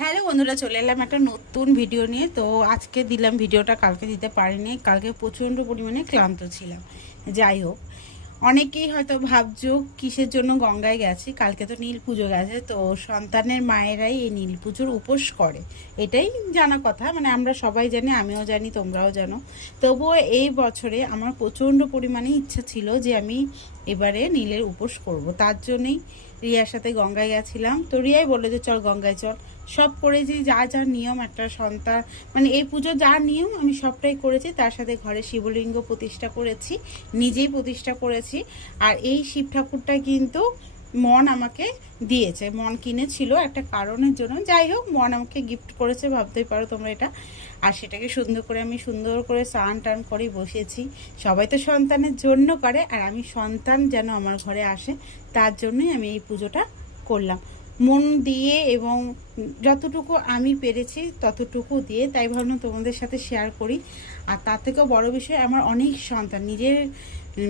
Hello বন্ধুরা, চলে এলাম একটা নতুন ভিডিও নিয়ে। তো আজকে দিলাম ভিডিওটা কালকে দিতে পারিনি। কালকে প্রচণ্ড পরিমাণে ক্লান্ত ছিলাম। যাই হোক, অনেকেই হয়তো ভাবছ, কিসের জন্য গঙ্গায় গেছি? কালকে তো নীল পুজো গেছে, তো সন্তানের মায়েরাই এই নীল পুজোর উপোস করে। এটাই জানা কথা মানে আমরা সবাই জানি, আমিও জানি, তোমরাও জানো। তবুও এই বছরে আমার প্রচণ্ড পরিমাণে ইচ্ছা ছিল যে আমি এবারে নীলের উপোস করব। তার জন্যই রিয়ার সাথে গঙ্গায় গেছিলাম। তো রিয়াই বলে যে, চল গঙ্গায় চল। সব করেছি, যা যা নিয়ম, একটা সন্তান মানে এই পুজো যা নিয়ম, আমি সবটাই করেছি। তার সাথে ঘরে শিবলিঙ্গ প্রতিষ্ঠা করেছি, নিজেই প্রতিষ্ঠা করেছি। আর এই শিব ঠাকুরটা কিন্তু মন আমাকে দিয়েছে। মন কিনেছিল একটা কারণের জন্য। যাই হোক, মন আমাকে গিফট করেছে, ভাবতেই পারো তোমরা এটা। আর সেটাকে সুন্দর করে আমি সুন্দর করে স্নান টান করে বসেছি। সবাই তো সন্তানের জন্য করে, আর আমি সন্তান যেন আমার ঘরে আসে, তার জন্যই আমি এই পুজোটা করলাম। মন দিয়ে এবং যতটুকু আমি পেরেছি ততটুকু দিয়ে তাই ভাবলাম তোমাদের সাথে শেয়ার করি। আর তার থেকেও বড় বিষয়, আমার অনেক সন্তান, নিজের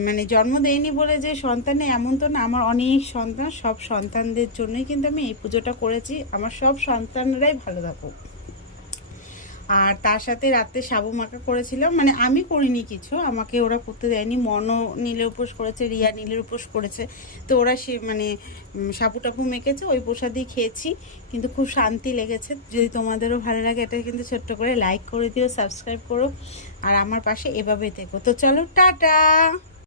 মানে জন্ম দেয়নি বলে যে সন্তানে এমন তো না, আমার অনেক সন্তান, সব সন্তানদের জন্যই কিন্তু আমি এই পুজোটা করেছি, আমার সব সন্তানরাই ভালো থাকুক। আর তার সাথে রাত্রে সাবু মাখা করেছিলাম। মানে আমি করিনি কিছু, আমাকে ওরা করতে দেয়নি। মনও নীলে উপোস করেছে, রিয়া নীলের উপোস করেছে। তো ওরা সে মানে সাবু টাপু মেখেছে, ওই প্রসাদই খেয়েছি। কিন্তু খুব শান্তি লেগেছে। যদি তোমাদেরও ভালো লাগে, এটা কিন্তু ছোট্ট করে লাইক করে দিও সাবস্ক্রাইব করো। আর আমার পাশে এভাবে থেকো। তো চলো, টাটা!